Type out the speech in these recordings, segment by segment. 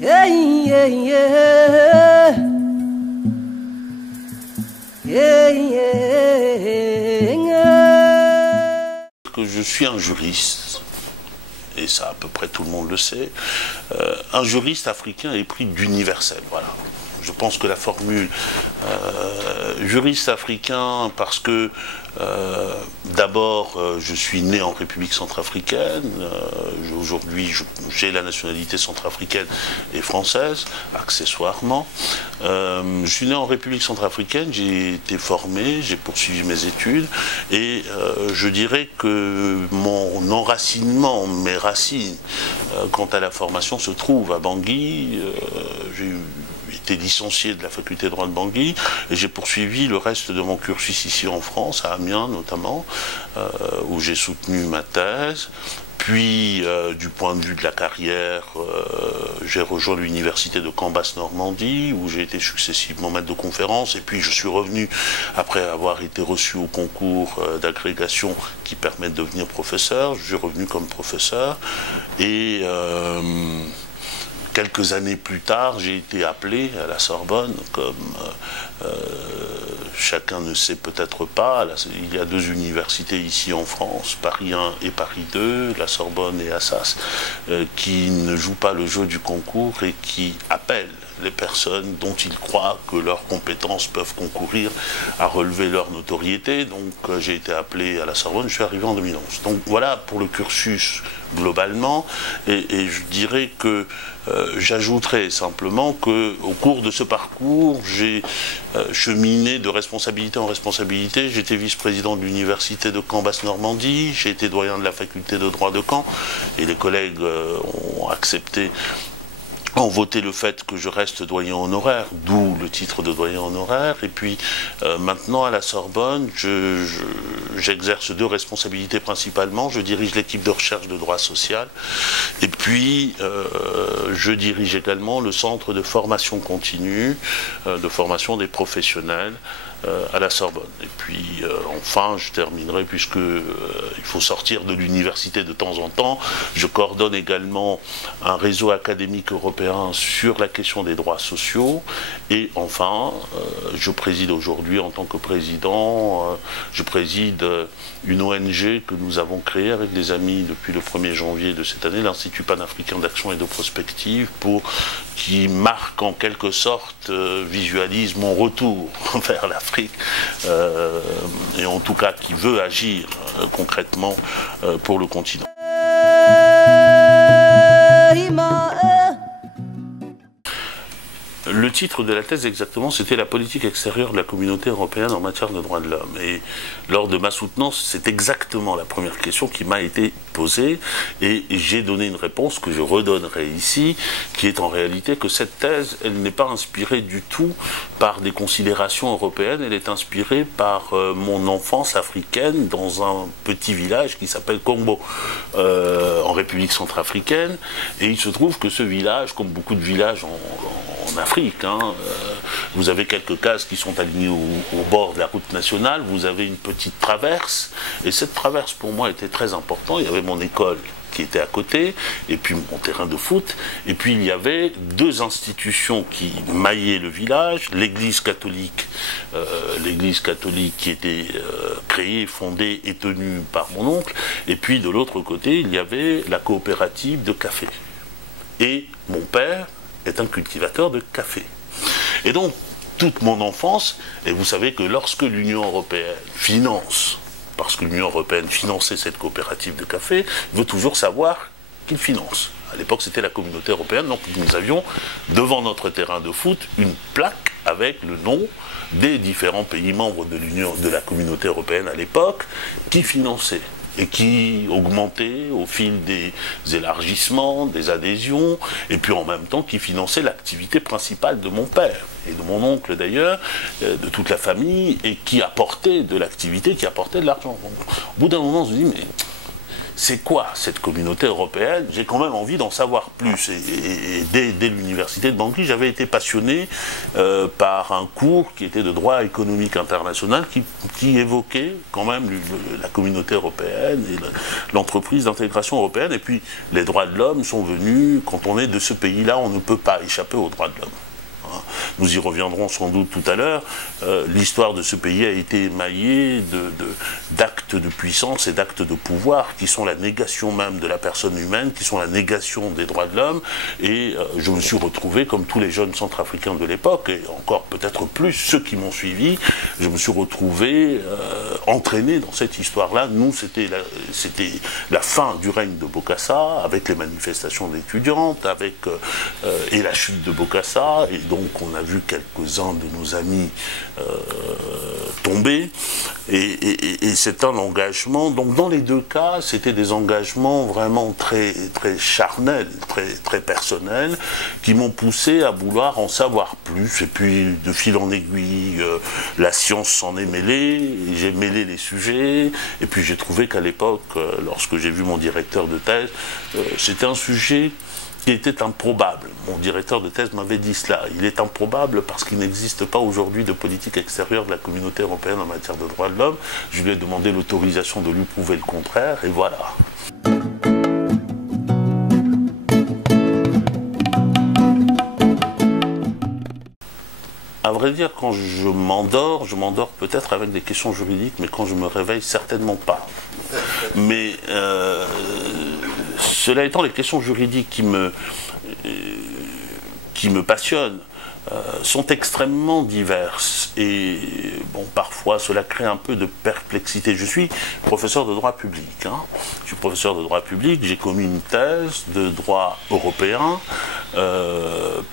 Yeah, yeah, yeah. Yeah, yeah, yeah. Que je suis un juriste, et ça à peu près tout le monde le sait, un juriste africain épris d'universel, voilà. Je pense que la formule juriste africain, parce que d'abord je suis né en République centrafricaine, aujourd'hui j'ai la nationalité centrafricaine et française, accessoirement. Je suis né en République centrafricaine, j'ai été formé, j'ai poursuivi mes études, et je dirais que mon enracinement, mes racines, quant à la formation, se trouvent à Bangui. J'ai été licencié de la faculté de droit de Bangui et j'ai poursuivi le reste de mon cursus ici en France, à Amiens notamment, où j'ai soutenu ma thèse. Puis, du point de vue de la carrière, j'ai rejoint l'université de Caen-Basse-Normandie, où j'ai été successivement maître de conférence, et puis je suis revenu, après avoir été reçu au concours d'agrégation qui permet de devenir professeur, je suis revenu comme professeur, et quelques années plus tard, j'ai été appelé à la Sorbonne, comme chacun ne sait peut-être pas. Il y a deux universités ici en France, Paris 1 et Paris 2, la Sorbonne et Assas, qui ne jouent pas le jeu du concours et qui appellent les personnes dont ils croient que leurs compétences peuvent concourir à relever leur notoriété. Donc j'ai été appelé à la Sorbonne, je suis arrivé en 2011. Donc voilà pour le cursus globalement, et je dirais que j'ajouterais simplement qu'au cours de ce parcours, j'ai cheminé de responsabilité en responsabilité. J'étais vice-président de l'université de Caen-Basse-Normandie, j'ai été doyen de la faculté de droit de Caen, et les collègues ont accepté, ont voté le fait que je reste doyen honoraire, d'où le titre de doyen honoraire. Et puis maintenant à la Sorbonne, j'exerce deux responsabilités principalement. Je dirige l'équipe de recherche de droit social, et puis je dirige également le centre de formation continue, de formation des professionnels à la Sorbonne. Et puis enfin, je terminerai, puisque il faut sortir de l'université de temps en temps. Je coordonne également un réseau académique européen sur la question des droits sociaux. Et enfin, je préside aujourd'hui, en tant que président, je préside une ONG que nous avons créée avec des amis depuis le 1er janvier de cette année, l'Institut panafricain d'action et de prospective, qui marque en quelque sorte, visualise mon retour vers l'Afrique, et en tout cas qui veut agir concrètement pour le continent. Le titre de la thèse exactement, c'était la politique extérieure de la communauté européenne en matière de droits de l'homme. Et lors de ma soutenance, c'est exactement la première question qui m'a été posée, et j'ai donné une réponse que je redonnerai ici, qui est en réalité que cette thèse, elle n'est pas inspirée du tout par des considérations européennes, elle est inspirée par mon enfance africaine dans un petit village qui s'appelle Kombo, en République centrafricaine. Et il se trouve que ce village, comme beaucoup de villages en Afrique, vous avez quelques cases qui sont alignées au bord de la route nationale, vous avez une petite traverse, et cette traverse pour moi était très importante. Il y avait mon école qui était à côté, et puis mon terrain de foot, et puis il y avait deux institutions qui maillaient le village, l'église catholique qui était créée, fondée et tenue par mon oncle, et puis de l'autre côté il y avait la coopérative de café. Et mon père est un cultivateur de café. Et donc, toute mon enfance, et vous savez que lorsque l'Union européenne finance, parce que l'Union européenne finançait cette coopérative de café, veut toujours savoir qu'il finance. À l'époque, c'était la communauté européenne, donc nous avions devant notre terrain de foot une plaque avec le nom des différents pays membres de la communauté européenne à l'époque qui finançaient, et qui augmentait au fil des élargissements, des adhésions, et puis en même temps qui finançait l'activité principale de mon père, et de mon oncle d'ailleurs, de toute la famille, et qui apportait de l'activité, qui apportait de l'argent. Bon, au bout d'un moment, on se dit, mais c'est quoi cette communauté européenne? J'ai quand même envie d'en savoir plus. Et dès l'université de Bangui, j'avais été passionné par un cours qui était de droit économique international qui évoquait quand même la communauté européenne et l'entreprise d'intégration européenne. Et puis les droits de l'homme sont venus, quand on est de ce pays-là, on ne peut pas échapper aux droits de l'homme. Nous y reviendrons sans doute tout à l'heure. L'histoire de ce pays a été émaillée d'actes de puissance et d'actes de pouvoir qui sont la négation même de la personne humaine, qui sont la négation des droits de l'homme. Et je me suis retrouvé, comme tous les jeunes centrafricains de l'époque, et encore peut-être plus ceux qui m'ont suivi, je me suis retrouvé entraîné dans cette histoire-là. Nous, c'était la fin du règne de Bokassa, avec les manifestations d'étudiantes, et la chute de Bokassa, et donc on a vu quelques-uns de nos amis tomber, et c'est un engagement, donc dans les deux cas, c'était des engagements vraiment très, très charnels, très, très personnels, qui m'ont poussé à vouloir en savoir plus, et puis de fil en aiguille, la science s'en est mêlée, j'ai mêlé les sujets, et puis j'ai trouvé qu'à l'époque, lorsque j'ai vu mon directeur de thèse, c'était un sujet qui était improbable. Mon directeur de thèse m'avait dit cela. Il est improbable parce qu'il n'existe pas aujourd'hui de politique extérieure de la communauté européenne en matière de droits de l'homme. Je lui ai demandé l'autorisation de lui prouver le contraire, et voilà. À vrai dire, quand je m'endors peut-être avec des questions juridiques, mais quand je me réveille, certainement pas. Mais cela étant, les questions juridiques qui me passionnent sont extrêmement diverses. Et bon, parfois, cela crée un peu de perplexité. Je suis professeur de droit public. Je suis professeur de droit public, j'ai commis une thèse de droit européen,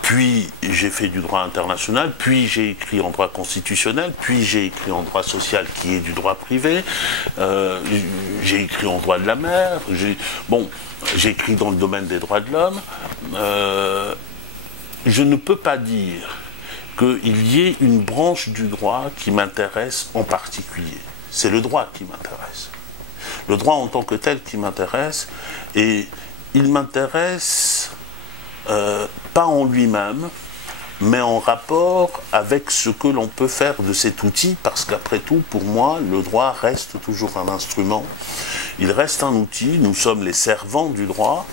puis j'ai fait du droit international, puis j'ai écrit en droit constitutionnel, puis j'ai écrit en droit social qui est du droit privé, j'ai écrit en droit de la mer, j'ai écrit dans le domaine des droits de l'homme. Je ne peux pas dire qu'il y ait une branche du droit qui m'intéresse en particulier. C'est le droit qui m'intéresse. Le droit en tant que tel qui m'intéresse, et il m'intéresse pas en lui-même, mais en rapport avec ce que l'on peut faire de cet outil, parce qu'après tout, pour moi, le droit reste toujours un instrument. Il reste un outil, nous sommes les servants du droit,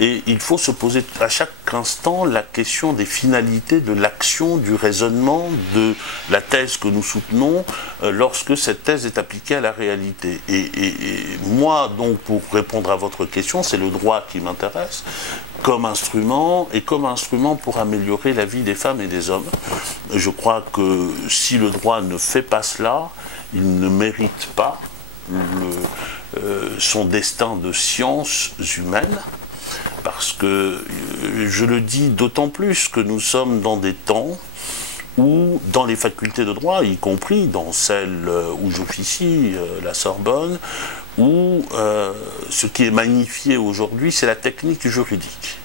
et il faut se poser à chaque instant la question des finalités de l'action, du raisonnement, de la thèse que nous soutenons, lorsque cette thèse est appliquée à la réalité. Et moi, donc, pour répondre à votre question, c'est le droit qui m'intéresse, comme instrument, et comme instrument pour améliorer la vie des femmes et des hommes. Je crois que si le droit ne fait pas cela, il ne mérite pas son destin de sciences humaines, parce que, je le dis d'autant plus que nous sommes dans des temps où, dans les facultés de droit, y compris dans celle où j'officie, la Sorbonne, où ce qui est magnifié aujourd'hui, c'est la technique juridique.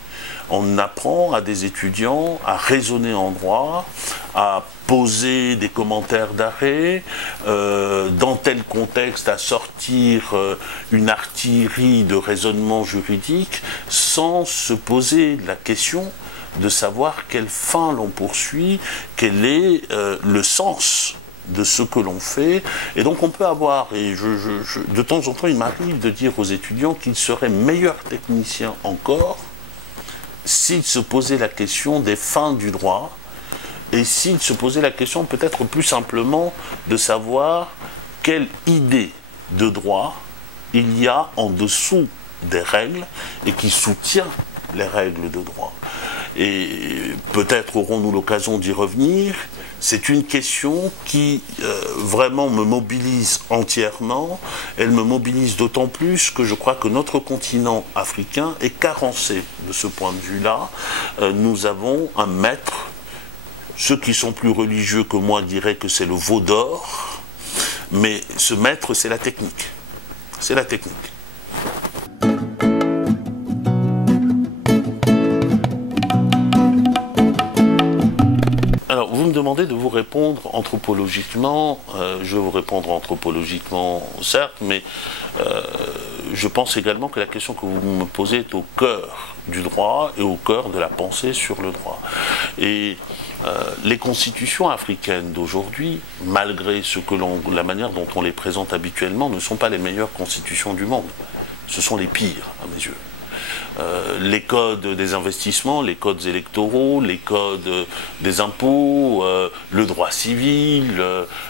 On apprend à des étudiants à raisonner en droit, à poser des commentaires d'arrêt, dans tel contexte à sortir une artillerie de raisonnement juridique, sans se poser la question de savoir quelle fin l'on poursuit, quel est le sens de ce que l'on fait. Et donc on peut avoir, et de temps en temps il m'arrive de dire aux étudiants qu'ils seraient meilleurs techniciens encore s'ils se posaient la question des fins du droit, et s'ils se posaient la question peut-être plus simplement de savoir quelle idée de droit il y a en dessous des règles et qui soutient les règles de droit. Et peut-être aurons-nous l'occasion d'y revenir. C'est une question qui vraiment me mobilise entièrement. Elle me mobilise d'autant plus que je crois que notre continent africain est carencé de ce point de vue-là. Nous avons un maître. Ceux qui sont plus religieux que moi diraient que c'est le veau d'or. Mais ce maître, c'est la technique. C'est la technique. demandez de vous répondre anthropologiquement. Je vais vous répondre anthropologiquement, certes, mais je pense également que la question que vous me posez est au cœur du droit et au cœur de la pensée sur le droit. Et les constitutions africaines d'aujourd'hui, malgré la manière dont on les présente habituellement, ne sont pas les meilleures constitutions du monde. Ce sont les pires, à mes yeux. Les codes des investissements, les codes électoraux, les codes des impôts, le droit civil,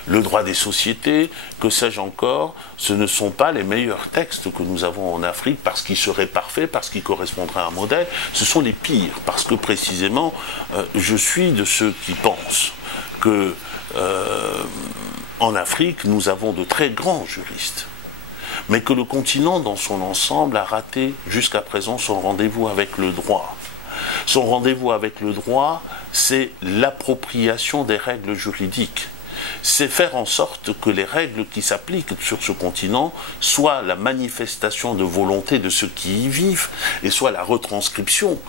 le droit des sociétés, que sais-je encore, ce ne sont pas les meilleurs textes que nous avons en Afrique parce qu'ils seraient parfaits, parce qu'ils correspondraient à un modèle, ce sont les pires, parce que précisément, je suis de ceux qui pensent que en Afrique, nous avons de très grands juristes, mais que le continent dans son ensemble a raté jusqu'à présent son rendez-vous avec le droit. Son rendez-vous avec le droit, c'est l'appropriation des règles juridiques. C'est faire en sorte que les règles qui s'appliquent sur ce continent soient la manifestation de volonté de ceux qui y vivent et soient la retranscription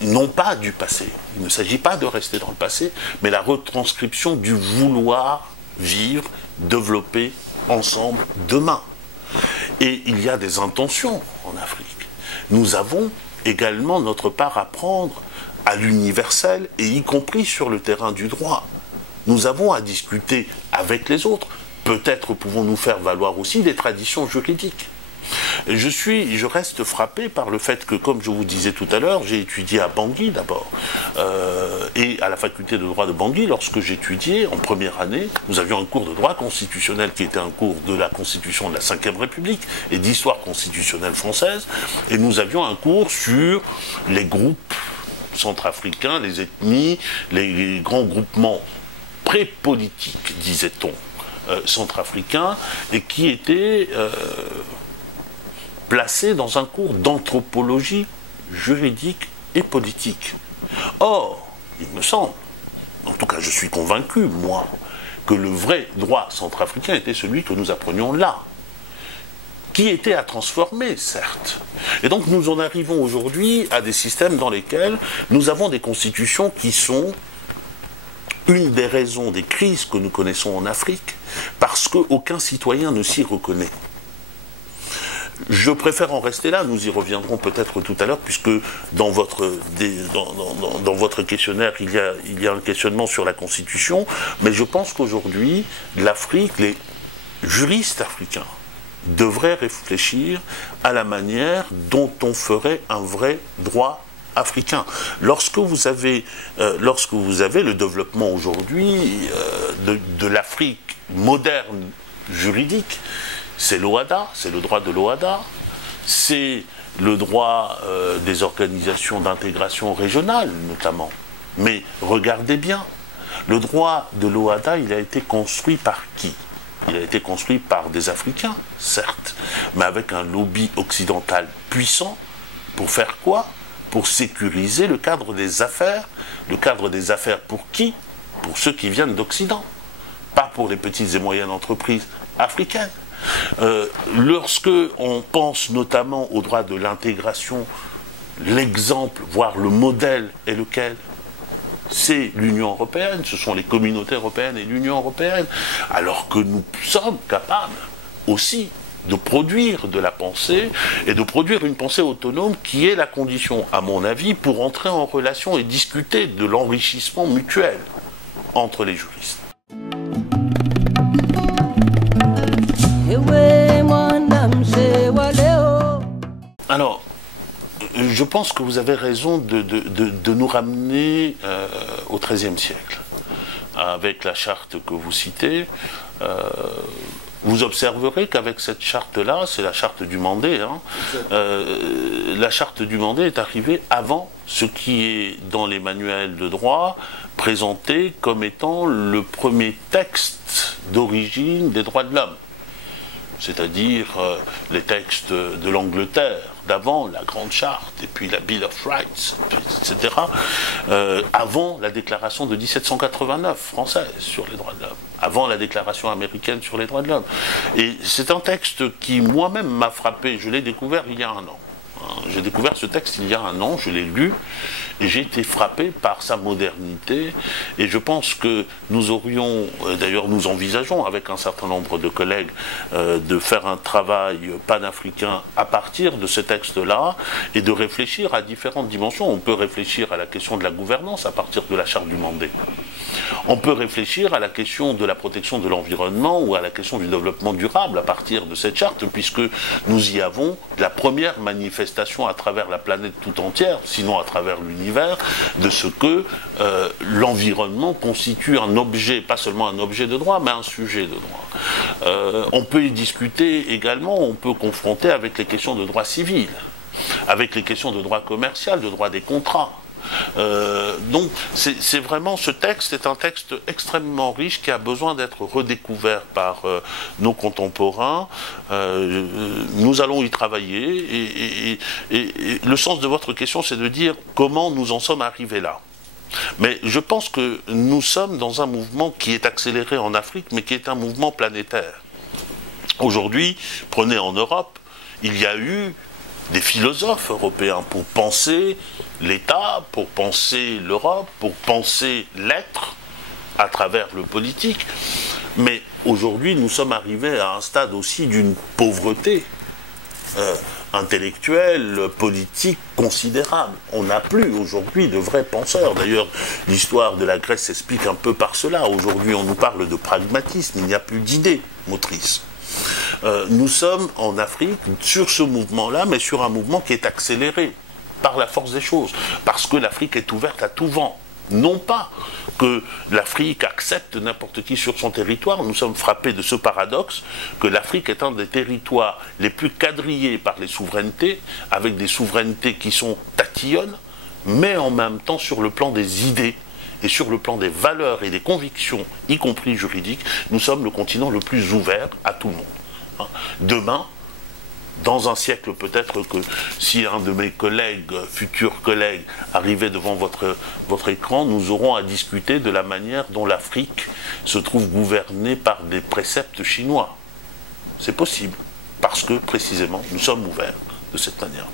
non pas du passé, il ne s'agit pas de rester dans le passé, mais la retranscription du vouloir vivre, développer ensemble demain. Et il y a des intentions en Afrique. Nous avons également notre part à prendre à l'universel et y compris sur le terrain du droit. Nous avons à discuter avec les autres. Peut-être pouvons-nous faire valoir aussi des traditions juridiques. Et je reste frappé par le fait que, comme je vous disais tout à l'heure, j'ai étudié à Bangui d'abord, et à la faculté de droit de Bangui, lorsque j'étudiais en première année, nous avions un cours de droit constitutionnel qui était un cours de la Constitution de la Ve République et d'histoire constitutionnelle française, et nous avions un cours sur les groupes centrafricains, les ethnies, les grands groupements pré-politiques, disait-on, centrafricains, et qui étaient placé dans un cours d'anthropologie juridique et politique. Or, il me semble, en tout cas je suis convaincu, moi, que le vrai droit centrafricain était celui que nous apprenions là, qui était à transformer, certes. Et donc nous en arrivons aujourd'hui à des systèmes dans lesquels nous avons des constitutions qui sont une des raisons des crises que nous connaissons en Afrique, parce qu'aucun citoyen ne s'y reconnaît. Je préfère en rester là, nous y reviendrons peut-être tout à l'heure, puisque dans votre questionnaire, il y a un questionnement sur la Constitution, mais je pense qu'aujourd'hui, l'Afrique, les juristes africains devraient réfléchir à la manière dont on ferait un vrai droit africain. Lorsque vous avez le développement aujourd'hui de l'Afrique moderne juridique, c'est l'OHADA, c'est le droit de l'OHADA, c'est le droit des organisations d'intégration régionale notamment. Mais regardez bien, le droit de l'OHADA, il a été construit par qui? Il a été construit par des Africains, certes, mais avec un lobby occidental puissant. Pour faire quoi? Pour sécuriser le cadre des affaires. Le cadre des affaires pour qui? Pour ceux qui viennent d'Occident, pas pour les petites et moyennes entreprises africaines. Lorsque on pense notamment au droit de l'intégration, l'exemple, voire le modèle est lequel? C'est l'Union européenne, ce sont les communautés européennes et l'Union européenne, alors que nous sommes capables aussi de produire de la pensée et de produire une pensée autonome qui est la condition, à mon avis, pour entrer en relation et discuter de l'enrichissement mutuel entre les juristes. Alors, je pense que vous avez raison de nous ramener au XIIIe siècle. Avec la charte que vous citez, vous observerez qu'avec cette charte-là, c'est la charte du Mandé, hein, la charte du Mandé est arrivée avant ce qui est dans les manuels de droit présenté comme étant le premier texte d'origine des droits de l'homme. C'est-à-dire les textes de l'Angleterre d'avant, la Grande Charte, et puis la Bill of Rights, etc., avant la déclaration de 1789 française sur les droits de l'homme, avant la déclaration américaine sur les droits de l'homme. Et c'est un texte qui moi-même m'a frappé, je l'ai découvert il y a un an. J'ai découvert ce texte il y a un an, je l'ai lu, et j'ai été frappé par sa modernité. Et je pense que nous aurions, d'ailleurs nous envisageons avec un certain nombre de collègues, de faire un travail panafricain à partir de ce texte-là, et de réfléchir à différentes dimensions. On peut réfléchir à la question de la gouvernance à partir de la charte du Mandé. On peut réfléchir à la question de la protection de l'environnement ou à la question du développement durable à partir de cette charte, puisque nous y avons la première manifestation à travers la planète tout entière, sinon à travers l'univers, de ce que l'environnement constitue un objet, pas seulement un objet de droit, mais un sujet de droit. On peut y discuter également, on peut confronter avec les questions de droit civil, avec les questions de droit commercial, de droit des contrats. Donc c'est vraiment, ce texte est un texte extrêmement riche qui a besoin d'être redécouvert par nos contemporains. Nous allons y travailler et le sens de votre question, c'est de dire comment nous en sommes arrivés là. Mais je pense que nous sommes dans un mouvement qui est accéléré en Afrique, mais qui est un mouvement planétaire. Aujourd'hui, prenez en Europe, il y a eu des philosophes européens pour penser l'État, pour penser l'Europe, pour penser l'être à travers le politique. Mais aujourd'hui, nous sommes arrivés à un stade aussi d'une pauvreté intellectuelle, politique considérable. On n'a plus aujourd'hui de vrais penseurs. D'ailleurs, l'histoire de la Grèce s'explique un peu par cela. Aujourd'hui, on nous parle de pragmatisme, il n'y a plus d'idées motrices. Nous sommes en Afrique sur ce mouvement-là, mais sur un mouvement qui est accéléré par la force des choses, parce que l'Afrique est ouverte à tout vent. Non pas que l'Afrique accepte n'importe qui sur son territoire, nous sommes frappés de ce paradoxe que l'Afrique est un des territoires les plus quadrillés par les souverainetés, avec des souverainetés qui sont tatillonnes, mais en même temps sur le plan des idées, et sur le plan des valeurs et des convictions, y compris juridiques, nous sommes le continent le plus ouvert à tout le monde. Demain, dans un siècle peut-être que si un de mes collègues, futurs collègues, arrivait devant votre écran, nous aurons à discuter de la manière dont l'Afrique se trouve gouvernée par des préceptes chinois. C'est possible, parce que précisément nous sommes ouverts de cette manière.